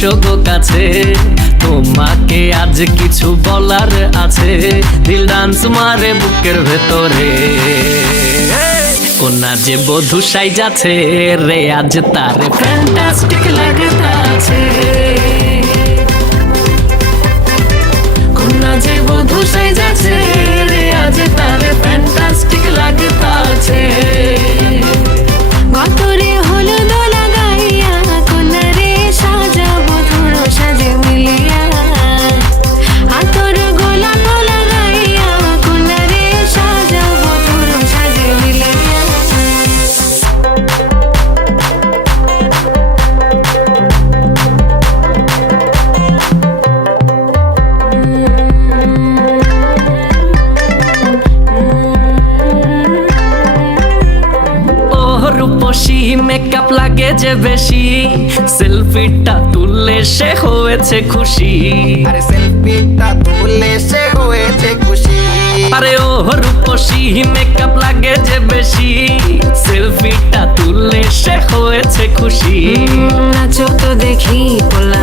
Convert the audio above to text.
এসো কাছে। তোমাকে আজ কিছু বলার আছে। দিল ডান্স মারে বুকের ভেতরে। কোনা যে বধু সাই যাচ্ছে রে আজ তারে ফ্যান্টাস্টিক লাগতাছে রূপসী মেকআপ লাগে যে বেশি। সেলফিটা তুললে সে হয়েছে খুশি। আরে সেলফিটা তুললে সে হয়েছে খুশি। আরে ও রূপসী মেকআপ লাগে যে বেশি। সেলফিটা তুললে সে হয়েছে খুশি। নাচো তো দেখি পোলা